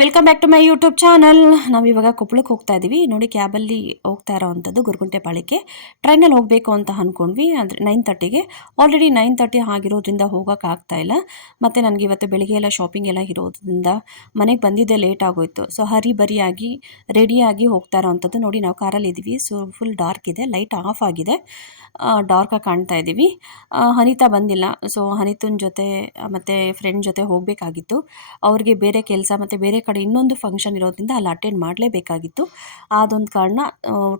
Welcome back to my YouTube channel ನಾವು ಇವಾಗ ಕೊಪ್ಪಳಕ್ಕೆ ಹೋಗ್ತಾ ಇದ್ದೀವಿ ನೋಡಿ ಕ್ಯಾಬಲ್ಲಿ ಹೋಗ್ತಾ ಇರೋ ಅಂಥದ್ದು ಗುರುಗುಂಟೆ ಪಾಳಿಕೆ. ಟ್ರೈನಲ್ಲಿ ಹೋಗಬೇಕು ಅಂತ ಅಂದ್ಕೊಂಡ್ವಿ ಅಂದರೆ ನೈನ್ ತರ್ಟಿಗೆ ಆಲ್ರೆಡಿ ನೈನ್ ತರ್ಟಿ ಆಗಿರೋದ್ರಿಂದ ಹೋಗೋಕೆ ಆಗ್ತಾ ಇಲ್ಲ. ಮತ್ತು ನನಗೆ ಇವತ್ತು ಬೆಳಿಗ್ಗೆ ಎಲ್ಲ ಶಾಪಿಂಗ್ ಎಲ್ಲ ಇರೋದ್ರಿಂದ ಮನೆಗೆ ಬಂದಿದ್ದೆ ಲೇಟ್ ಆಗೋಯ್ತು. ಸೊ ಹರಿ ಬರಿಯಾಗಿ ರೆಡಿಯಾಗಿ ಹೋಗ್ತಾ ಇರೋವಂಥದ್ದು ನೋಡಿ, ನಾವು ಕಾರಲ್ಲಿ ಇದ್ದೀವಿ ಸೊ ಫುಲ್ ಡಾರ್ಕ್ ಇದೆ. ಲೈಟ್ ಆಫ್ ಆಗಿದೆ. ಡಾರ್ಕಾಗಿ ಕಾಣ್ತಾ ಇದ್ದೀವಿ ಅನಿತಾ ಬಂದಿಲ್ಲ. ಸೊ ಅನಿತನ ಜೊತೆ, ಮತ್ತು ಫ್ರೆಂಡ್ ಜೊತೆ ಹೋಗಬೇಕಾಗಿತ್ತು. ಅವ್ರಿಗೆ ಬೇರೆ ಕೆಲಸ, ಮತ್ತು ಬೇರೆ ಕಡೆ ಇನ್ನೊಂದು ಫಂಕ್ಷನ್ ಇರೋದ್ರಿಂದ ಅಲ್ಲಿ ಅಟೆಂಡ್ ಮಾಡಲೇಬೇಕಾಗಿತ್ತು. ಅದೊಂದು ಕಾರಣ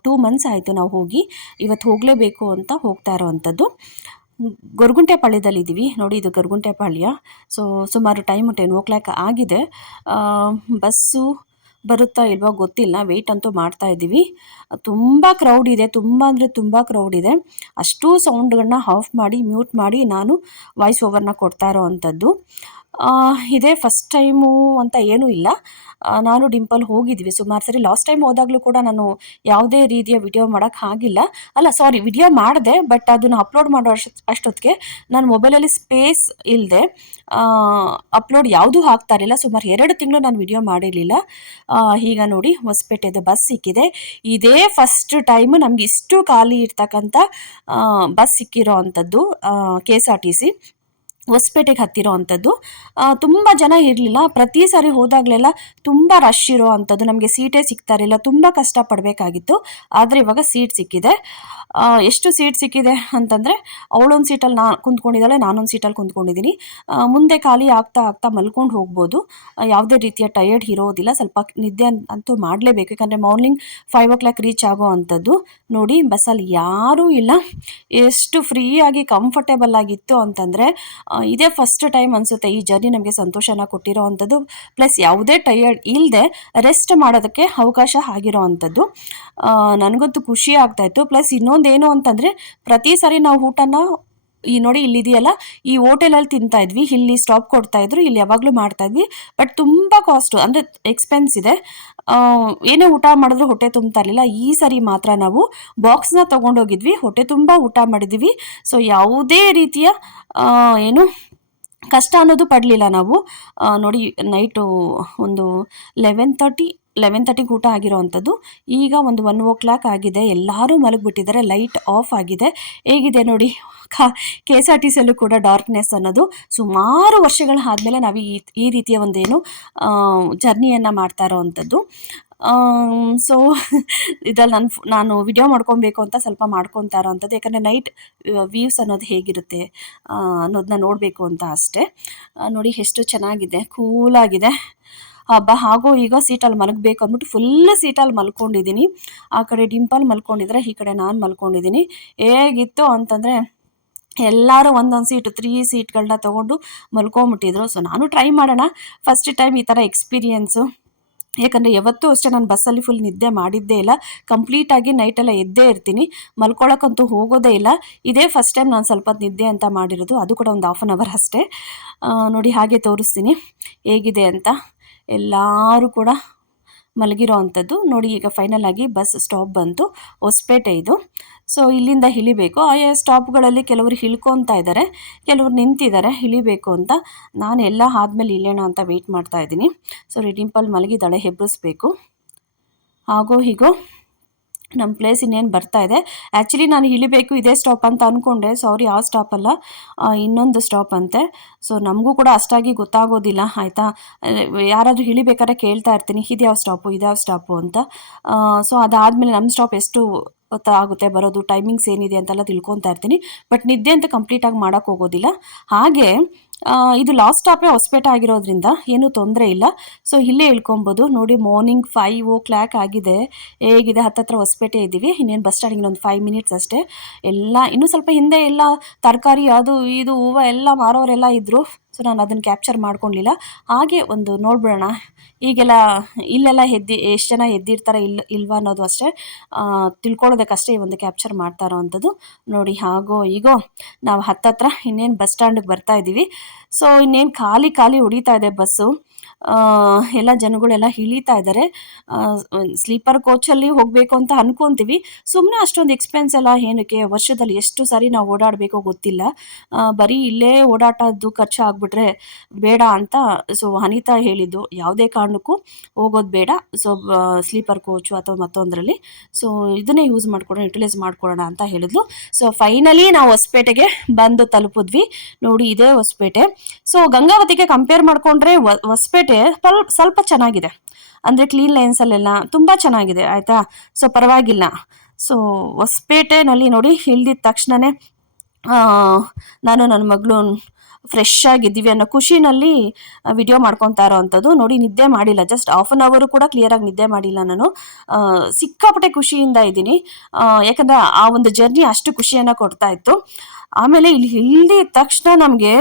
ಟೂ ಮಂತ್ಸ್ ಆಯಿತು ನಾವು ಹೋಗಿ ಇವತ್ತು ಹೋಗಲೇಬೇಕು ಅಂತ ಹೋಗ್ತಾ ಇರೋವಂಥದ್ದು. ಗೊರಗುಂಟೆ ಪಾಳ್ಯದಲ್ಲಿದ್ದೀವಿ ನೋಡಿ ಇದು ಗೊರಗುಂಟೆ ಪಾಳ್ಯ ಸೊ ಸುಮಾರು ಟೈಮ್ ಟೆನ್ ಓ ಕ್ಲಾಕ್ ಆಗಿದೆ ಬಸ್ಸು ಬರುತ್ತಾ ಇಲ್ವೋ ಗೊತ್ತಿಲ್ಲ. ವೆಯ್ಟ್ ಅಂತೂ ಮಾಡ್ತಾ ಇದ್ದೀವಿ. ತುಂಬ ಕ್ರೌಡ್ ಇದೆ. ತುಂಬ ಅಂದರೆ ತುಂಬ ಕ್ರೌಡ್ ಇದೆ. ಅಷ್ಟೂ ಸೌಂಡ್ಗಳನ್ನ ಆಫ್ ಮಾಡಿ ಮ್ಯೂಟ್ ಮಾಡಿ ನಾನು ವಾಯ್ಸ್ ಓವರ್ನ ಕೊಡ್ತಾ ಇರೋ ಅಂಥದ್ದು ಆ, ಇದೇ ಫಸ್ಟ್ ಟೈಮು ಅಂತ ಏನೂ ಇಲ್ಲ. ನಾನು ಡಿಂಪಲ್ ಹೋಗಿದ್ವಿ. ಸುಮಾರು ಸರಿ ಲಾಸ್ಟ್ ಟೈಮ್ ಹೋದಾಗಲೂ ಕೂಡ ನಾನು ಯಾವುದೇ ರೀತಿಯ ವಿಡಿಯೋ ಮಾಡೋಕ್ಕೆ ಆಗಿಲ್ಲ. ಅಲ್ಲ ಸಾರಿ ವಿಡಿಯೋ ಮಾಡಿದೆ ಬಟ್ ಅದನ್ನು ಅಪ್ಲೋಡ್ ಮಾಡೋ ಅಷ್ಟು, ಅಷ್ಟೊತ್ತಿಗೆ ನಾನು ಮೊಬೈಲಲ್ಲಿ ಸ್ಪೇಸ್ ಇಲ್ಲದೆ ಅಪ್ಲೋಡ್ ಯಾವುದೂ ಹಾಕ್ತಾ ಇರಲಿಲ್ಲ. ಸುಮಾರು ಎರಡು ತಿಂಗಳು ನಾನು ವಿಡಿಯೋ ಮಾಡಿರಲಿಲ್ಲ. ಈಗ ನೋಡಿ, ಹೊಸಪೇಟೆದು ಬಸ್ ಸಿಕ್ಕಿದೆ. ಇದೇ ಫಸ್ಟ್ ಟೈಮ್ ನಮಗೆ ಇಷ್ಟು ಖಾಲಿ ಇರ್ತಕ್ಕಂಥ ಬಸ್ ಸಿಕ್ಕಿರೋ ಅಂಥದ್ದು K S R T C ಹೊಸಪೇಟೆಗೆ ಹತ್ತಿರೋ ಅಂಥದ್ದು. ತುಂಬ ಜನ ಇರಲಿಲ್ಲ. ಪ್ರತಿ ಸಾರಿ ಹೋದಾಗಲೆಲ್ಲ ತುಂಬ ರಶ್ ಇರೋ ಅಂಥದ್ದು. ನಮಗೆ ಸೀಟೇ ಸಿಗ್ತಾ ಇರಲಿಲ್ಲ ತುಂಬ ಕಷ್ಟಪಡಬೇಕಾಗಿತ್ತು. ಆದರೆ ಇವಾಗ ಸೀಟ್ ಸಿಕ್ಕಿದೆ. ಎಷ್ಟು ಸೀಟ್ ಸಿಕ್ಕಿದೆ ಅಂತಂದರೆ, ಅವಳೊಂದು ಸೀಟಲ್ಲಿ ನಾ ಕುಂತ್ಕೊಂಡಿದ್ದಾಳೆ, ನಾನೊಂದು ಸೀಟಲ್ಲಿ ಕುಂತ್ಕೊಂಡಿದ್ದೀನಿ. ಮುಂದೆ ಖಾಲಿ ಆಗ್ತಾ ಆಗ್ತಾ ಮಲ್ಕೊಂಡು ಹೋಗ್ಬೋದು. ಯಾವುದೇ ರೀತಿಯ ಟಯರ್ಡ್ ಇರೋದಿಲ್ಲ. ಸ್ವಲ್ಪ ನಿದ್ದೆ ಅಂತೂ ಮಾಡಲೇಬೇಕು. ಯಾಕಂದರೆ morning five o'clock reach ಆಗೋ ಅಂಥದ್ದು. ನೋಡಿ, ಬಸ್ಸಲ್ಲಿ ಯಾರೂ ಇಲ್ಲ. ಎಷ್ಟು ಫ್ರೀಯಾಗಿ ಕಂಫರ್ಟೇಬಲ್ ಆಗಿತ್ತು ಅಂತಂದರೆ ಇದೇ ಫಸ್ಟ್ ಟೈಮ್ ಅನಿಸುತ್ತೆ ಈ ಜರ್ನಿ ನಮಗೆ ಸಂತೋಷನ ಕೊಟ್ಟಿರೋ ಅಂಥದ್ದು. ಪ್ಲಸ್ ಯಾವುದೇ ಟಯರ್ಡ್ ಇಲ್ಲದೆ ರೆಸ್ಟ್ ಮಾಡೋದಕ್ಕೆ ಅವಕಾಶ ಆಗಿರೋ ಅಂಥದ್ದು. ನನಗಂತೂ ಖುಷಿ ಆಗ್ತಾಯಿತ್ತು ಪ್ಲಸ್ ಇನ್ನೊಂದೇನು ಅಂತಂದರೆ ಪ್ರತಿ ಸಾರಿ ನಾವು ಊಟನ ಈ ನೋಡಿ ಇಲ್ಲಿದೆಯಲ್ಲ, ಈ ಹೋಟೆಲಲ್ಲಿ ತಿಂತಾ ಇದ್ವಿ, ಇಲ್ಲಿ ಸ್ಟಾಪ್ ಕೊಡ್ತಾ ಇದ್ರು, ಇಲ್ಲಿ ಯಾವಾಗಲೂ ಮಾಡ್ತಾ ಇದ್ವಿ ಬಟ್ ತುಂಬ ಕಾಸ್ಟು ಅಂದರೆ ಎಕ್ಸ್ಪೆನ್ಸ್ ಇದೆ. ಏನೇ ಊಟ ಮಾಡಿದ್ರು ಹೊಟ್ಟೆ ತುಂಬ್ತಾ ಇರಲಿಲ್ಲ, ಈ ಸರಿ ಮಾತ್ರ ನಾವು ಬಾಕ್ಸ್ನ ತೊಗೊಂಡೋಗಿದ್ವಿ, ಹೊಟ್ಟೆ ತುಂಬ ಊಟ ಮಾಡಿದ್ವಿ. ಸೊ ಯಾವುದೇ ರೀತಿಯ ಏನು ಕಷ್ಟ ಅನ್ನೋದು ಪಡಲಿಲ್ಲ ನಾವು. ನೋಡಿ ನೈಟು ಒಂದು ಲೆವೆನ್ ತರ್ಟಿ ಲೆವೆನ್ ತರ್ಟಿಗೆ ಊಟ ಆಗಿರೋ ಅಂಥದ್ದು ಈಗ ಒಂದು ಒನ್ ಓ ಕ್ಲಾಕ್ ಆಗಿದೆ. ಎಲ್ಲರೂ ಮಲಗಿಬಿಟ್ಟಿದ್ದಾರೆ. ಲೈಟ್ ಆಫ್ ಆಗಿದೆ. ಹೇಗಿದೆ ನೋಡಿ? ಕಾ, ಕೆ ಎಸ್ ಆರ್ ಟಿ ಸಿಯಲ್ಲೂ ಕೂಡ ಡಾರ್ಕ್ನೆಸ್ ಅನ್ನೋದು ಸುಮಾರು ವರ್ಷಗಳ ಆದಮೇಲೆ ನಾವು ಈ ಈ ರೀತಿಯ ಒಂದೇನು ಜರ್ನಿಯನ್ನು ಮಾಡ್ತಾ ಇರೋ ಅಂಥದ್ದು ಸೊ, ಇದ್ರಲ್ಲಿ ನಾನು ನಾನು ವಿಡಿಯೋ ಮಾಡ್ಕೊಬೇಕು ಅಂತ ಸ್ವಲ್ಪ ಮಾಡ್ಕೊತಾ ಇರೋ ಅಂಥದ್ದು ಯಾಕಂದರೆ ನೈಟ್ ವ್ಯೂಸ್ ಅನ್ನೋದು ಹೇಗಿರುತ್ತೆ ಅನ್ನೋದನ್ನ ನೋಡಬೇಕು ಅಂತ ಅಷ್ಟೇ. ನೋಡಿ, ಎಷ್ಟು ಚೆನ್ನಾಗಿದೆ. ಕೂಲಾಗಿದೆ ಹಬ್ಬ ಹಾಗೂ ಈಗ ಸೀಟಲ್ಲಿ ಮಲಗಬೇಕು ಅಂದ್ಬಿಟ್ಟು ಫುಲ್ ಸೀಟಲ್ಲಿ ಮಲ್ಕೊಂಡಿದ್ದೀನಿ. ಆ ಕಡೆ ಡಿಂಪಲ್ ಮಲ್ಕೊಂಡಿದ್ರೆ ಈ ಕಡೆ ನಾನು ಮಲ್ಕೊಂಡಿದ್ದೀನಿ. ಹೇಗಿತ್ತು ಅಂತಂದರೆ ಎಲ್ಲರೂ ಒಂದೊಂದು ಸೀಟು ತ್ರೀ ಸೀಟ್ಗಳನ್ನ ತೊಗೊಂಡು ಮಲ್ಕೊಂಬಿಟ್ಟಿದ್ರು ಸೊ ನಾನು ಟ್ರೈ ಮಾಡೋಣ. ಫಸ್ಟ್ ಟೈಮ್ ಈ ಥರ ಎಕ್ಸ್ಪೀರಿಯೆನ್ಸು ಯಾಕಂದರೆ ಯಾವತ್ತೂ ಅಷ್ಟೇ ನಾನು ಬಸ್ಸಲ್ಲಿ ಫುಲ್ ನಿದ್ದೆ ಮಾಡಿದ್ದೇ ಇಲ್ಲ. ಕಂಪ್ಲೀಟಾಗಿ ನೈಟೆಲ್ಲ ಎದ್ದೇ ಇರ್ತೀನಿ. ಮಲ್ಕೊಳ್ಳೋಕ್ಕಂತೂ ಹೋಗೋದೇ ಇಲ್ಲ. ಇದೇ ಫಸ್ಟ್ ಟೈಮ್ ನಾನು ಸ್ವಲ್ಪ ನಿದ್ದೆ ಅಂತ ಮಾಡಿರೋದು. ಅದು ಕೂಡ ಒಂದು ಹಾಫ್ ಆನ್ ಅವರ್ ಅಷ್ಟೇ. ನೋಡಿ ಹಾಗೆ ತೋರಿಸ್ತೀನಿ. ಹೇಗಿದೆ ಅಂತ. ಎಲ್ಲರೂ ಕೂಡ ಮಲಗಿರೋ ಅಂಥದ್ದು ನೋಡಿ, ಈಗ ಫೈನಲ್ ಆಗಿ ಬಸ್ ಸ್ಟಾಪ್ ಬಂತು. ಹೊಸಪೇಟೆ ಇದು. ಸೊ ಇಲ್ಲಿಂದ ಇಳಿಬೇಕು. ಆಯಾ ಸ್ಟಾಪ್ಗಳಲ್ಲಿ ಕೆಲವರು ಇಳ್ಕೊತಾ ಇದ್ದಾರೆ ಕೆಲವರು ನಿಂತಿದ್ದಾರೆ ಇಳಿಬೇಕು ಅಂತ. ನಾನು ಎಲ್ಲ ಆದಮೇಲೆ ಇಳಿಯೋಣ ಅಂತ ವೆಯ್ಟ್ ಮಾಡ್ತಾ ಇದ್ದೀನಿ. ಸೊ ರೆಡಿಂಪಲ್ ಮಲಗಿದ್ದಾಳೆ. ಹೆಬ್ಬರಿಸ್ಬೇಕು ಹಾಗೋ ಹೀಗೋ. ನಮ್ಮ ಪ್ಲೇಸ್ ಇನ್ನೇನು ಬರ್ತಾ ಇದೆ. ಆ್ಯಕ್ಚುಲಿ ನಾನು ಇಳಿಬೇಕು, ಇದೇ ಸ್ಟಾಪ್ ಅಂತ ಅಂದ್ಕೊಂಡೆ ಸಾರಿ ಆ ಸ್ಟಾಪ್ ಅಲ್ಲ. ಇನ್ನೊಂದು ಸ್ಟಾಪ್ ಅಂತೆ. ಸೊ ನಮಗೂ ಕೂಡ ಅಷ್ಟಾಗಿ ಗೊತ್ತಾಗೋದಿಲ್ಲ, ಆಯಿತಾ? ಯಾರಾದರೂ ಇಳಿಬೇಕಾದ್ರೆ ಕೇಳ್ತಾ ಇರ್ತೀನಿ. ಇದು ಯಾವ ಸ್ಟಾಪು ಇದ್ಯಾವ ಸ್ಟಾಪು ಅಂತ. ಸೊ ಅದಾದಮೇಲೆ ನಮ್ಮ ಸ್ಟಾಪ್ ಎಷ್ಟು ಆಗುತ್ತೆ, ಬರೋದು ಟೈಮಿಂಗ್ಸ್ ಏನಿದೆ ಅಂತೆಲ್ಲ ತಿಳ್ಕೊತಾ ಇರ್ತೀನಿ. ಬಟ್ ನಿದ್ದೆ ಅಂತ ಕಂಪ್ಲೀಟಾಗಿ ಮಾಡೋಕ್ಕೋಗೋದಿಲ್ಲ ಹಾಗೆ ಇದು ಲಾಸ್ಟ್ ಸ್ಟಾಪೇ ಹೊಸಪೇಟೆ ಆಗಿರೋದ್ರಿಂದ ಏನೂ ತೊಂದರೆ ಇಲ್ಲ. ಸೊ ಇಲ್ಲೇ ಇಳ್ಕೊಬೋದು. ನೋಡಿ ಮಾರ್ನಿಂಗ್ ಫೈವ್ ಓ ಕ್ಲಾಕ್ ಆಗಿದೆ. ಹೇಗಿದೆ? ಹತ್ತತ್ರ ಹೊಸಪೇಟೆ ಇದ್ದೀವಿ. ಇನ್ನೇನು ಬಸ್ ಸ್ಟ್ಯಾಂಡಿಗೆ ಒಂದು ಫೈವ್ ಮಿನಿಟ್ಸ್ ಅಷ್ಟೇ. ಎಲ್ಲ, ಇನ್ನೂ ಸ್ವಲ್ಪ ಹಿಂದೆ ಎಲ್ಲ ತರಕಾರಿ, ಅದು, ಇದು, ಹೂವು ಎಲ್ಲ ಮಾರೋರೆಲ್ಲ ಇದ್ದರು ಸೊ ನಾನು ಅದನ್ನು ಕ್ಯಾಪ್ಚರ್ ಮಾಡ್ಕೊಂಡಿಲ್ಲ. ಹಾಗೆ ಒಂದು ನೋಡ್ಬಿಡೋಣ. ಈಗೆಲ್ಲ ಇಲ್ಲೆಲ್ಲ ಎದ್ದು, ಎಷ್ಟು ಜನ ಎದ್ದಿರ್ತಾರೆ ಇಲ್ಲ ಇಲ್ವಾ ಅನ್ನೋದು ಅಷ್ಟೇ. ತಿಳ್ಕೊಳ್ಳೋದಕ್ಕಷ್ಟೇ ಈ ಒಂದು ಕ್ಯಾಪ್ಚರ್ ಮಾಡ್ತಾ ಇರೋವಂಥದ್ದು. ನೋಡಿ, ಹಾಗೋ ಈಗೋ ನಾವು ಹತ್ತತ್ರ ಇನ್ನೇನು ಬಸ್ ಸ್ಟ್ಯಾಂಡಿಗೆ ಬರ್ತಾ ಇದ್ದೀವಿ ಸೊ ಇನ್ನೇನು ಖಾಲಿ ಖಾಲಿ ಹೊಡಿತಾ ಇದೆ ಬಸ್ಸು ಎಲ್ಲ ಜನಗಳೆಲ್ಲ ಇಳಿತಾ ಇದ್ದಾರೆ. ಸ್ಲೀಪರ್ ಕೋಚಲ್ಲಿ ಹೋಗಬೇಕು ಅಂತ ಅನ್ಕೊಂತೀವಿ. ಸುಮ್ಮನೆ ಅಷ್ಟೊಂದು ಎಕ್ಸ್ಪೆನ್ಸ್ ಎಲ್ಲ ಏನಕ್ಕೆ ವರ್ಷದಲ್ಲಿ ಎಷ್ಟು ಸಾರಿ ನಾವು ಓಡಾಡಬೇಕೋ ಗೊತ್ತಿಲ್ಲ. ಬರೀ ಇಲ್ಲೇ ಓಡಾಟದ್ದು ಖರ್ಚು ಆಗಿಬಿಟ್ರೆ ಬೇಡ ಅಂತ ಸೊ ಅನಿತಾ ಹೇಳಿದ್ದು. ಯಾವುದೇ ಕಾರಣಕ್ಕೂ ಹೋಗೋದು ಬೇಡ. ಸೊ ಸ್ಲೀಪರ್ ಕೋಚು ಅಥವಾ ಮತ್ತೊಂದರಲ್ಲಿ. ಸೊ ಇದನ್ನೇ ಯೂಸ್ ಮಾಡ್ಕೊಳ್ಳೋಣ ಯುಟಿಲೈಸ್ ಮಾಡ್ಕೊಳ್ಳೋಣ ಅಂತ ಹೇಳಿದ್ಲು. ಸೊ ಫೈನಲಿ ನಾವು ಹೊಸಪೇಟೆಗೆ ಬಂದು ತಲುಪಿದ್ವಿ. ನೋಡಿ, ಇದೇ ಹೊಸಪೇಟೆ. ಸೊ ಗಂಗಾವತಿಗೆ ಕಂಪೇರ್ ಮಾಡಿಕೊಂಡ್ರೆ ಹೊಸಪೇಟೆ ಸ್ವಲ್ಪ ಸ್ವಲ್ಪ ಚೆನ್ನಾಗಿದೆ. ಅಂದರೆ ಕ್ಲೀನ್ ಲೈನ್ಸಲ್ಲೆಲ್ಲ ತುಂಬ ಚೆನ್ನಾಗಿದೆ, ಆಯಿತಾ? ಸೊ ಪರವಾಗಿಲ್ಲ. ಸೊ ಹೊಸಪೇಟೆನಲ್ಲಿ ನೋಡಿ ಇಳ್ದಿದ ತಕ್ಷಣವೇ ನಾನು ನನ್ನ ಮಗಳು ಫ್ರೆಶ್ ಆಗಿದ್ದೀವಿ ಅನ್ನೋ ಖುಷಿನಲ್ಲಿ ವಿಡಿಯೋ ಮಾಡ್ಕೊತಾ ಇರೋ ಅಂಥದ್ದು ನೋಡಿ, ನಿದ್ದೆ ಮಾಡಿಲ್ಲ. ಜಸ್ಟ್ ಹಾಫ್ ಆನ್ ಅವರು ಕೂಡ ಕ್ಲಿಯರಾಗಿ ನಿದ್ದೆ ಮಾಡಿಲ್ಲ ನಾನು. ಸಿಕ್ಕಾಪಟ್ಟೆ ಖುಷಿಯಿಂದ ಇದ್ದೀನಿ. ಯಾಕಂದ್ರೆ ಆ ಒಂದು ಜರ್ನಿ ಅಷ್ಟು ಖುಷಿಯನ್ನು ಕೊಡ್ತಾ ಇತ್ತು. ಆಮೇಲೆ ಇಲ್ಲಿ ಇಲ್ಲಿ ತಕ್ಷಣ ನಮಗೆ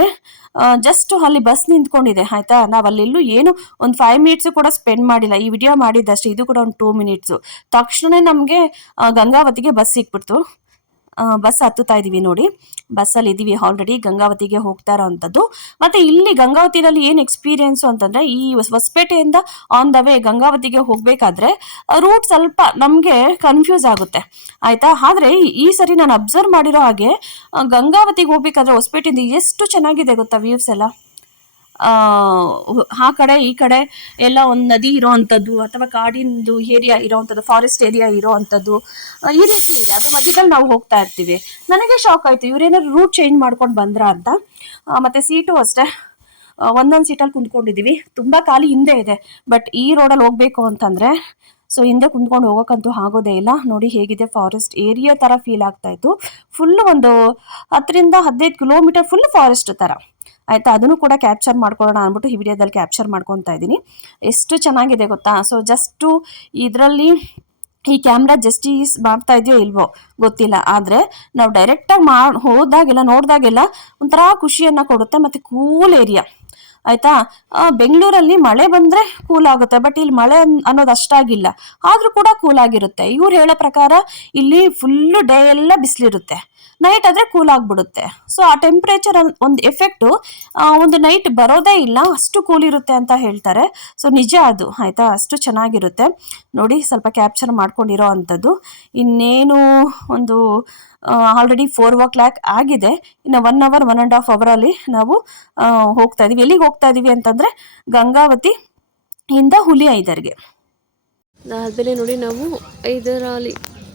ಜಸ್ಟ್ ಅಲ್ಲಿ ಬಸ್ ನಿಂತ್ಕೊಂಡಿದೆ. ಆಯ್ತಾ? ನಾವು ಅಲ್ಲೆಲ್ಲೂ ಏನು ಒಂದು ಫೈವ್ ಮಿನಿಟ್ಸು ಕೂಡ ಸ್ಪೆಂಡ್ ಮಾಡಿಲ್ಲ. ಈ ವಿಡಿಯೋ ಮಾಡಿದ್ದಷ್ಟೇ. ಇದು ಕೂಡ ಒಂದು ಟೂ ಮಿನಿಟ್ಸು ತಕ್ಷಣವೇ ನಮಗೆ ಗಂಗಾವತಿಗೆ ಬಸ್ ಸಿಕ್ಬಿಡ್ತು. ಬಸ್ ಹತ್ತುತ್ತಾ ಇದ್ದೀವಿ ನೋಡಿ. ಬಸ್ಸಲ್ಲಿ ಇದ್ದೀವಿ ಆಲ್ರೆಡಿ ಗಂಗಾವತಿಗೆ ಹೋಗ್ತಾ ಇರೋ ಅಂಥದ್ದು ಮತ್ತು ಇಲ್ಲಿ ಗಂಗಾವತಿನಲ್ಲಿ ಏನು ಎಕ್ಸ್ಪೀರಿಯೆನ್ಸು ಅಂತಂದರೆ, ಈ ಹೊಸ- ಹೊಸಪೇಟೆಯಿಂದ ಆನ್ ದ ವೇ ಗಂಗಾವತಿಗೆ ಹೋಗಬೇಕಾದ್ರೆ ರೂಟ್ ಸ್ವಲ್ಪ ನಮಗೆ ಕನ್ಫ್ಯೂಸ್ ಆಗುತ್ತೆ. ಆಯಿತಾ? ಆದರೆ ಈ ಸರಿ ನಾನು ಅಬ್ಸರ್ವ್ ಮಾಡಿರೋ ಹಾಗೆ ಗಂಗಾವತಿಗೆ ಹೋಗ್ಬೇಕಾದ್ರೆ ಹೊಸಪೇಟೆಯಿಂದ ಎಷ್ಟು ಚೆನ್ನಾಗಿದೆ ಗೊತ್ತಾ ವ್ಯೂವ್ಸ್ ಎಲ್ಲ? ಆ, ಕಡೆ ಈ ಕಡೆ ಎಲ್ಲ ಒಂದು ನದಿ ಇರೋ ಅಂಥದ್ದು ಅಥವಾ ಕಾಡಿಂದು ಏರಿಯಾ ಇರೋ ಅಂಥದ್ದು ಫಾರೆಸ್ಟ್ ಏರಿಯಾ ಇರೋ ಅಂಥದ್ದು ಈ ರೀತಿ ಇದೆ. ಅದ್ರ ಮಧ್ಯದಲ್ಲಿ ನಾವು ಹೋಗ್ತಾ ಇರ್ತೀವಿ. ನನಗೆ ಶಾಕ್ ಆಯಿತು. ಇವರೇನಾದ್ರು ರೂಟ್ ಚೇಂಜ್ ಮಾಡ್ಕೊಂಡು ಬಂದ್ರಾ ಅಂತ? ಮತ್ತೆ ಸೀಟು ಅಷ್ಟೇ. ಒಂದೊಂದು ಸೀಟಲ್ಲಿ ಕುಂತ್ಕೊಂಡಿದ್ದೀವಿ ತುಂಬ ಖಾಲಿ ಹಿಂದೆ ಇದೆ. ಬಟ್ ಈ ರೋಡಲ್ಲಿ ಹೋಗಬೇಕು ಅಂತಂದರೆ ಸೊ ಹಿಂದೆ ಕುಂತ್ಕೊಂಡು ಹೋಗೋಕ್ಕಂತೂ ಆಗೋದೇ ಇಲ್ಲ. ನೋಡಿ ಹೇಗಿದೆ ಫಾರೆಸ್ಟ್ ಏರಿಯಾ ಥರ ಫೀಲ್ ಆಗ್ತಾಯಿತ್ತು ಫುಲ್ ಒಂದು ಹತ್ತರಿಂದ ಹದಿನೈದು ಕಿಲೋಮೀಟರ್ ಫುಲ್ ಫಾರೆಸ್ಟ್ ಥರ ಆಯಿತಾ? ಅದನ್ನು ಕೂಡ ಕ್ಯಾಪ್ಚರ್ ಮಾಡ್ಕೊಳ್ಳೋಣ ಅಂದ್ಬಿಟ್ಟು ಈ ವಿಡಿಯೋದಲ್ಲಿ ಕ್ಯಾಪ್ಚರ್ ಮಾಡ್ಕೊತಾ ಇದ್ದೀನಿ. ಎಷ್ಟು ಚೆನ್ನಾಗಿದೆ ಗೊತ್ತಾ? ಸೊ ಜಸ್ಟು ಇದರಲ್ಲಿ ಈ ಕ್ಯಾಮ್ರಾ ಜಸ್ಟಿಸ್ ಮಾಡ್ತಾ ಇದೆಯೋ ಇಲ್ವೋ ಗೊತ್ತಿಲ್ಲ. ಆದರೆ ನಾವು ಡೈರೆಕ್ಟಾಗಿ ಮಾ, ಹೋದಾಗೆಲ್ಲ, ನೋಡಿದಾಗೆಲ್ಲ ಒಂಥರ ಖುಷಿಯನ್ನು ಕೊಡುತ್ತೆ ಮತ್ತು ಕೂಲ್ ಏರಿಯಾ ಆಯಿತಾ? ಬೆಂಗಳೂರಲ್ಲಿ ಮಳೆ ಬಂದರೆ ಕೂಲ್ ಆಗುತ್ತೆ. ಬಟ್ ಇಲ್ಲಿ ಮಳೆ ಅನ್- ಅನ್ನೋದು ಅಷ್ಟಾಗಿಲ್ಲ. ಆದರೂ ಕೂಡ ಕೂಲ್ ಆಗಿರುತ್ತೆ. ಇವ್ರು ಹೇಳೋ ಪ್ರಕಾರ ಇಲ್ಲಿ ಫುಲ್ಲು ಡೇ ಎಲ್ಲ ಬಿಸಿಲಿರುತ್ತೆ. ನೈಟ್ ಆದರೆ ಕೂಲ್ ಆಗಿಬಿಡುತ್ತೆ. ಸೊ ಆ ಟೆಂಪ್ರೇಚರ್ ಒಂದು ಎಫೆಕ್ಟು ಒಂದು ನೈಟ್ ಬರೋದೇ ಇಲ್ಲ, ಅಷ್ಟು ಕೂಲ್ ಇರುತ್ತೆ ಅಂತ ಹೇಳ್ತಾರೆ. ಸೊ ನಿಜ ಅದು, ಆಯಿತಾ? ಅಷ್ಟು ಚೆನ್ನಾಗಿರುತ್ತೆ. ನೋಡಿ, ಸ್ವಲ್ಪ ಕ್ಯಾಪ್ಚರ್ ಮಾಡ್ಕೊಂಡಿರೋ ಅಂಥದ್ದು. ಇನ್ನೇನು ಒಂದು ಆಲ್ರೆಡಿ ಫೋರ್ ಓ ಕ್ಲಾಕ್ ಆಗಿದೆ. ಇನ್ನು one hour one and half ಅವರಲ್ಲಿ ನಾವು ಹೋಗ್ತಾ ಇದೀವಿ. ಎಲ್ಲಿಗೆ ಹೋಗ್ತಾ ಇದೀವಿ ಅಂತಂದರೆ, ಗಂಗಾವತಿ ಇಂದ ಹುಲಿ ಐದರ್ಗೆ ಅದಾದಮೇಲೆ ನೋಡಿ, ನಾವು ಐದರಾಲಿ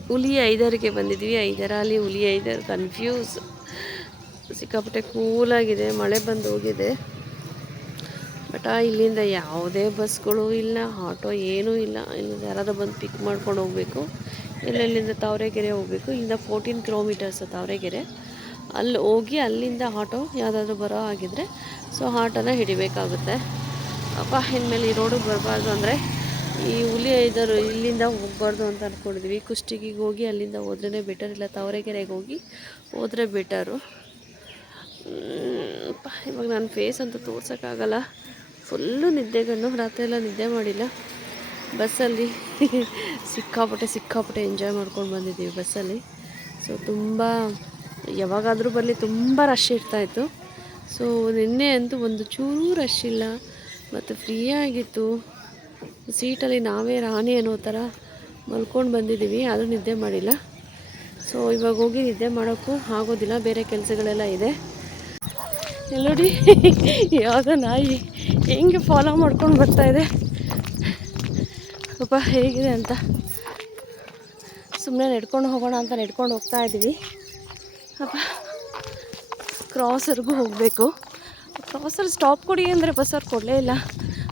ಹುಲಿ ಐದರಿಗೆ ಬಂದಿದ್ವಿ ಐದರಾಲಿ ಹುಲಿ ಐದರ್ ಕನ್ಫ್ಯೂಸ್ ಸಿಕ್ಕಾಪಟ್ಟೆ ಕೂಲಾಗಿದೆ ಮಳೆ ಬಂದು ಹೋಗಿದೆ. ಬಟ್ ಇಲ್ಲಿಂದ ಯಾವುದೇ ಬಸ್ಗಳು ಇಲ್ಲ ಆಟೋ ಏನೂ ಇಲ್ಲ. ಇಲ್ಲಿಂದ ಯಾರಾದರೂ ಬಂದು ಪಿಕ್ ಮಾಡ್ಕೊಂಡು ಹೋಗಬೇಕು. ಇಲ್ಲಿಂದ ತಾವರೆಗೆರೆ ಹೋಗಬೇಕು. ಇಲ್ಲಿಂದ ಫೋರ್ಟೀನ್ ಕಿಲೋಮೀಟರ್ಸ್ ತಾವರೆಗೆರೆ ಅಲ್ಲಿ ಹೋಗಿ ಅಲ್ಲಿಂದ ಆಟೋ ಯಾವುದಾದ್ರೂ ಬರೋ ಆಗಿದ್ರೆ ಸೊ ಆಟೋನ ಹಿಡಿಬೇಕಾಗುತ್ತೆ. ಅಪ್ಪ ಇನ್ಮೇಲೆ ಈ ರೋಡಿಗೆ ಬರಬಾರ್ದು ಅಂದರೆ ಈ ಹುಲಿ ಐದರು ಇಲ್ಲಿಂದ ಹೋಗ್ಬಾರ್ದು ಅಂತ ಅಂದ್ಕೊಂಡಿದ್ವಿ ಕುಷ್ಟಗಿಗೆ ಹೋಗಿ ಅಲ್ಲಿಂದ ಹೋದ್ರೇ ಬೆಟರ್ ಇಲ್ಲ. ತವರೆಕೆರೆಗೆ ಹೋಗಿ ಹೋದರೆ ಬೆಟರು ಇವಾಗ ನಾನು ಫೇಸ್ ಅಂತ ತೋರ್ಸೋಕ್ಕಾಗಲ್ಲ. ಫುಲ್ಲು ನಿದ್ದೆಗಣ್ಣು ರಾತ್ರಿ ಎಲ್ಲ ನಿದ್ದೆ ಮಾಡಿಲ್ಲ. ಬಸ್ಸಲ್ಲಿ ಸಿಕ್ಕಾಪಟ್ಟೆ ಸಿಕ್ಕಾಪಟ್ಟೆ ಎಂಜಾಯ್ ಮಾಡ್ಕೊಂಡು ಬಂದಿದ್ದೀವಿ ಬಸ್ಸಲ್ಲಿ. ಸೊ ತುಂಬ, ಯಾವಾಗಾದರೂ ಬರಲಿ ತುಂಬ ರಶ್ ಇರ್ತಾಯಿತ್ತು ಸೊ ನಿನ್ನೆ ಅಂತೂ ಒಂದು ಚೂರು ರಶ್ ಇಲ್ಲ. ಮತ್ತು ಫ್ರೀಯಾಗಿತ್ತು ಸೀಟಲ್ಲಿ ನಾವೇ ರಾಣಿ ಅನ್ನೋ ಥರ ಮಲ್ಕೊಂಡು ಬಂದಿದ್ದೀವಿ, ಆದರೂ ನಿದ್ದೆ ಮಾಡಿಲ್ಲ. ಸೊ ಇವಾಗ ಹೋಗಿ ನಿದ್ದೆ ಮಾಡೋಕ್ಕೂ ಆಗೋದಿಲ್ಲ, ಬೇರೆ ಕೆಲಸಗಳೆಲ್ಲ ಇದೆ. ಎಲ್ಲೋಡಿ ಯಾವುದೋ ನಾಯಿ ಹೆಂಗೆ ಫಾಲೋ ಮಾಡ್ಕೊಂಡು ಬರ್ತಾ ಇದೆ. ಅಪ್ಪ ಹೇಗಿದೆ ಅಂತ. ಸುಮ್ಮನೆ ನಡ್ಕೊಂಡು ಹೋಗೋಣ ಅಂತ ನಡ್ಕೊಂಡು ಹೋಗ್ತಾ ಇದ್ದೀವಿ. ಅಪ್ಪ ಕ್ರಾಸರ್ಗೂ ಹೋಗಬೇಕು. ಕ್ರಾಸರ್ ಸ್ಟಾಪ್ ಕೊಡಿ ಅಂದರೆ ಬಸ್ ಅವ್ರು ಕೊಡಲೇ ಇಲ್ಲ.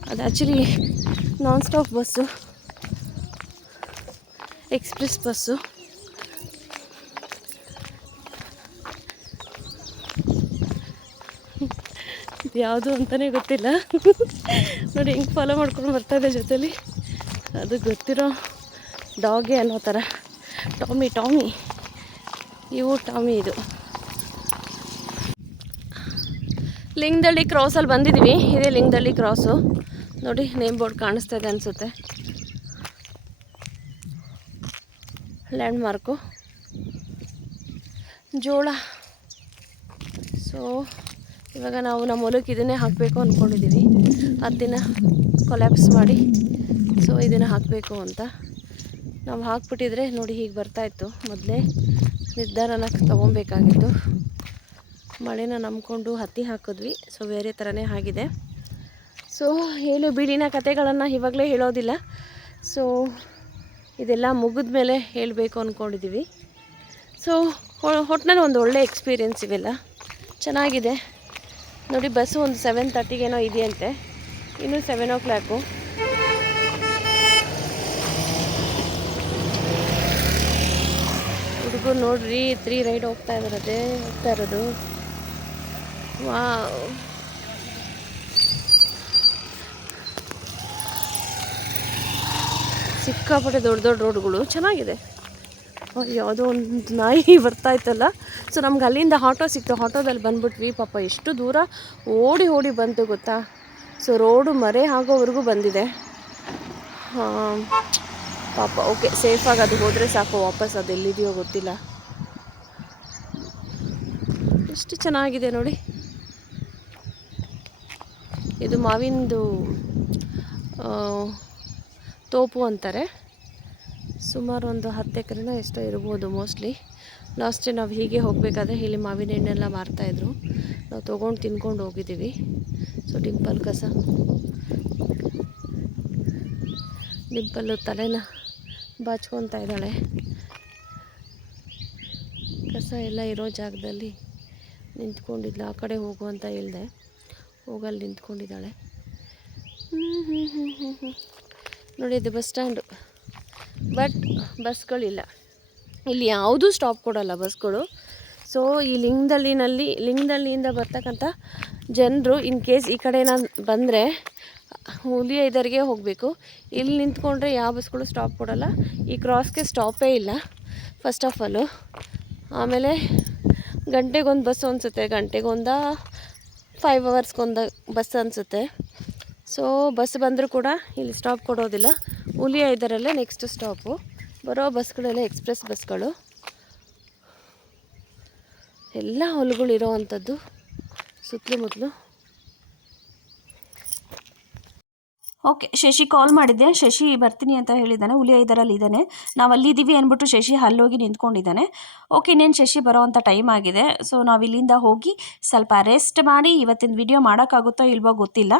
ಅದು actually non stop bus. Express bus. ಯಾವುದು ಅಂತಲೇ ಗೊತ್ತಿಲ್ಲ. ನೋಡಿ, ಹೆಂಗೆ ಫಾಲೋ ಮಾಡ್ಕೊಂಡು ಬರ್ತಾ ಇದೆ ಜೊತೇಲಿ. ಅದು ಗೊತ್ತಿರೋ ಡಾಗೆ ಅನ್ನೋ ಥರ. ಟಾಮಿ ಟಾಮಿ ಇವು ಟಾಮಿ ಇದು. ಲಿಂಗದಳ್ಳಿ ಕ್ರಾಸಲ್ಲಿ ಬಂದಿದ್ದೀವಿ ಇದೇ ಲಿಂಗದಳ್ಳಿ ಕ್ರಾಸು ನೋಡಿ ನೇಮ್ ಬೋರ್ಡ್ ಕಾಣಿಸ್ತಾ ಇದೆ ಅನಿಸುತ್ತೆ. ಲ್ಯಾಂಡ್ ಮಾರ್ಕು ಜೋಳ. ಸೊ ಇವಾಗ ನಾವು ನಮ್ಮ ಹೊಲಕ್ಕೆ ಇದನ್ನೇ ಹಾಕಬೇಕು ಅಂದ್ಕೊಂಡಿದ್ದೀವಿ ಹತ್ತಿನ ಕೊಲ್ಯಾಪ್ಸ್ ಮಾಡಿ ಸೊ ಇದನ್ನು ಹಾಕಬೇಕು ಅಂತ. ನಾವು ಹಾಕ್ಬಿಟ್ಟಿದ್ರೆ ನೋಡಿ ಹೀಗೆ ಬರ್ತಾಯಿತ್ತು ಮೊದಲೇ ನಿರ್ಧಾರನ ತೊಗೊಬೇಕಾಗಿತ್ತು ಮಳೆನ ನಂಬಿಕೊಂಡು ಹತ್ತಿ ಹಾಕಿದ್ವಿ ಸೊ ಬೇರೆ ಥರನೇ ಆಗಿದೆ. ಸೊ ಹೇಳು ಬೀಡಿನ ಕತೆಗಳನ್ನು ಇವಾಗಲೇ ಹೇಳೋದಿಲ್ಲ. ಸೊ ಇದೆಲ್ಲ ಮುಗಿದ ಮೇಲೆ ಹೇಳಬೇಕು ಅಂದ್ಕೊಂಡಿದ್ದೀವಿ ಸೊ ಹೊಟ್ಟಿನಲ್ಲಿ ಒಂದು ಒಳ್ಳೆ ಎಕ್ಸ್ಪೀರಿಯೆನ್ಸ್ ಇವೆಲ್ಲ. ಚೆನ್ನಾಗಿದೆ. ನೋಡಿ ಬಸ್ಸು ಒಂದು ಸೆವೆನ್ ತರ್ಟಿಗೇನೋ ಇದೆಯಂತೆ. ಇನ್ನೂ ಸೆವೆನ್ ಓ ಕ್ಲಾಕು ಹುಡುಗರು ನೋಡ್ರಿ ತ್ರೀ ರೈಡ್ ಹೋಗ್ತಾ ಇರೋದೇ, ಹೋಗ್ತಾ ಇರೋದು. ವಾ ಸಿಕ್ಕಾಪಟ್ಟೆ ದೊಡ್ಡ ದೊಡ್ಡ ರೋಡ್ಗಳು ಚೆನ್ನಾಗಿದೆ. ಯಾವುದೋ ಒಂದು ನಾಯಿ ಬರ್ತಾ ಇತ್ತಲ್ಲ. ಸೊ ನಮ್ಗೆ ಅಲ್ಲಿಂದ ಆಟೋ ಸಿಕ್ತು. ಆಟೋದಲ್ಲಿ ಬಂದ್ಬಿಟ್ವಿ. ಪಾಪ ಎಷ್ಟು ದೂರ ಓಡಿ ಓಡಿ ಬಂತು ಗೊತ್ತಾ? ಸೊ ರೋಡು ಮರೆ ಆಗೋವರೆಗೂ ಬಂದಿದೆ. ಪಾಪ ಓಕೆ ಸೇಫಾಗಿ ಅದು ಹೋದರೆ ಸಾಕು. ವಾಪಸ್ ಅದು ಎಲ್ಲಿದೆಯೋ ಗೊತ್ತಿಲ್ಲ. ಎಷ್ಟು ಚೆನ್ನಾಗಿದೆ ನೋಡಿ. ಇದು ಮಾವಿಂದು ತೋಪು ಅಂತಾರೆ. ಸುಮಾರು ಒಂದು ಹತ್ತು ಎಕರೆನ ಎಷ್ಟೋ ಇರ್ಬೋದು ಮೋಸ್ಟ್ಲಿ. ಲಾಸ್ಟ್ ನಾವು ಹೀಗೆ ಹೋಗಬೇಕಾದ್ರೆ ಇಲ್ಲಿ ಮಾವಿನ ಹಣ್ಣೆಲ್ಲ ಮಾರ್ತಾಯಿದ್ರು ನಾವು ತೊಗೊಂಡು ತಿನ್ಕೊಂಡು ಹೋಗಿದ್ದೀವಿ. ಸೊ, ಡಿಂಪಲ್ ಕಸ. ಡಿಂಪಲ್ಲು ತಲೆನ ಬಾಚ್ಕೊತಾ ಇದ್ದಾಳೆ. ಕಸ ಎಲ್ಲ ಇರೋ ಜಾಗದಲ್ಲಿ ನಿಂತ್ಕೊಂಡಿದ್ಲು. ಆ ಕಡೆ ಹೋಗು ಅಂತ ಹೇಳಿದೆ. ಹೋಗಲ್ಲಿ ನಿಂತ್ಕೊಂಡಿದ್ದಾಳೆ. ಹ್ಞೂ ಹ್ಞೂ ಹ್ಞೂ ಹ್ಞೂ ಹ್ಮ್. ನೋಡಿ ಇದು ಬಸ್ ಸ್ಟ್ಯಾಂಡು. ಬಟ್ ಬಸ್ಗಳಿಲ್ಲ. ಇಲ್ಲಿ ಯಾವುದೂ ಸ್ಟಾಪ್ ಕೊಡಲ್ಲ ಬಸ್ಗಳು. ಸೊ ಈ ಲಿಂಗದಳ್ಳಿನಲ್ಲಿ ಲಿಂಗದಳ್ಳಿಯಿಂದ ಬರ್ತಕ್ಕಂಥ ಜನರು ಇನ್ ಕೇಸ್ ಈ ಕಡೆ ನಾನು ಬಂದರೆ ಹುಲಿ ಐದರಿಗೆ ಹೋಗಬೇಕು. ಇಲ್ಲಿ ನಿಂತ್ಕೊಂಡ್ರೆ ಯಾವ ಬಸ್ಗಳು ಸ್ಟಾಪ್ ಕೊಡಲ್ಲ. ಈ ಕ್ರಾಸ್ಗೆ ಸ್ಟಾಪೇ ಇಲ್ಲ ಫಸ್ಟ್ ಆಫ್ ಆಲು ಆಮೇಲೆ ಗಂಟೆಗೊಂದು ಬಸ್ ಅನಿಸುತ್ತೆ. ಗಂಟೆಗೊಂದ ಫೈವ್ ಅವರ್ಸ್ಗೊಂದು ಬಸ್ ಅನಿಸುತ್ತೆ. ಸೊ ಬಸ್ ಬಂದರೂ ಕೂಡ ಇಲ್ಲಿ ಸ್ಟಾಪ್ ಕೊಡೋದಿಲ್ಲ. ಹುಲಿ ಐದರಲ್ಲೇ ನೆಕ್ಸ್ಟ್ ಸ್ಟಾಪು ಬರೋ ಬಸ್ಗಳೆಲ್ಲ ಎಕ್ಸ್ಪ್ರೆಸ್ ಬಸ್ಗಳು ಎಲ್ಲ ಹೊಲಗಳಿರೋ ಅಂಥದ್ದು ಸುತ್ತಲೂ ಓಕೆ ಶಶಿ ಕಾಲ್ ಮಾಡಿದ್ದೆ ಶಶಿ ಬರ್ತೀನಿ ಅಂತ ಹೇಳಿದ್ದಾನೆ, ಹುಲಿ ಐದರಲ್ಲಿ ಇದ್ದಾನೆ. ನಾವು ಅಲ್ಲಿದ್ದೀವಿ ಅಂದ್ಬಿಟ್ಟು ಶಶಿ ಅಲ್ಲೋಗಿ ನಿಂತ್ಕೊಂಡಿದ್ದಾನೆ. ಓಕೆ ಇನ್ನೇನು ಶಶಿ ಬರೋ ಅಂಥ ಟೈಮ್ ಆಗಿದೆ. ಸೊ ನಾವು ಇಲ್ಲಿಂದ ಹೋಗಿ ಸ್ವಲ್ಪ ರೆಸ್ಟ್ ಮಾಡಿ, ಇವತ್ತಿನ ವಿಡಿಯೋ ಮಾಡೋಕ್ಕಾಗುತ್ತೋ ಇಲ್ವೋ ಗೊತ್ತಿಲ್ಲ.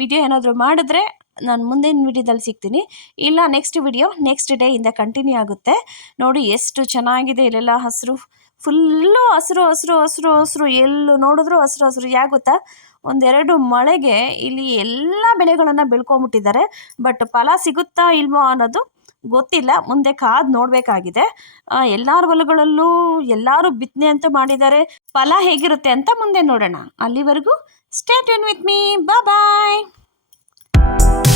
ವಿಡಿಯೋ ಏನಾದರೂ ಮಾಡಿದ್ರೆ ನಾನು ಮುಂದಿನ ವಿಡಿಯೋದಲ್ಲಿ ಸಿಗ್ತೀನಿ. ಇಲ್ಲ ನೆಕ್ಸ್ಟ್ ವಿಡಿಯೋ ನೆಕ್ಸ್ಟ್ ಡೇ ಇಂದ ಕಂಟಿನ್ಯೂ ಆಗುತ್ತೆ. ನೋಡಿ, ಎಷ್ಟು ಚೆನ್ನಾಗಿದೆ ಇಲ್ಲೆಲ್ಲ ಹಸಿರು. ಫುಲ್ಲು ಹಸಿರು ಹಸಿರು ಹಸಿರು ಹಸಿರು. ಎಲ್ಲೂ ನೋಡಿದ್ರು ಹಸಿರು ಹಸಿರು. ಯಾಕೆ ಗೊತ್ತಾ? ಒಂದೆರಡು ಮಳೆಗೆ ಇಲ್ಲಿ ಎಲ್ಲ ಬೆಳೆಗಳನ್ನು ಬೆಳ್ಕೊಂಬಿಟ್ಟಿದ್ದಾರೆ. ಬಟ್ ಫಲ ಸಿಗುತ್ತಾ ಇಲ್ವೋ ಅನ್ನೋದು ಗೊತ್ತಿಲ್ಲ. ಮುಂದೆ ಕಾದು ನೋಡಬೇಕಾಗಿದೆ. ಎಲ್ಲರ ಹೊಲಗಳಲ್ಲೂ ಎಲ್ಲರೂ ಬಿತ್ತನೆ ಅಂತ ಮಾಡಿದ್ದಾರೆ. ಫಲ ಹೇಗಿರುತ್ತೆ ಅಂತ ಮುಂದೆ ನೋಡೋಣ. ಅಲ್ಲಿವರೆಗೂ Stay tuned with me. Bye bye.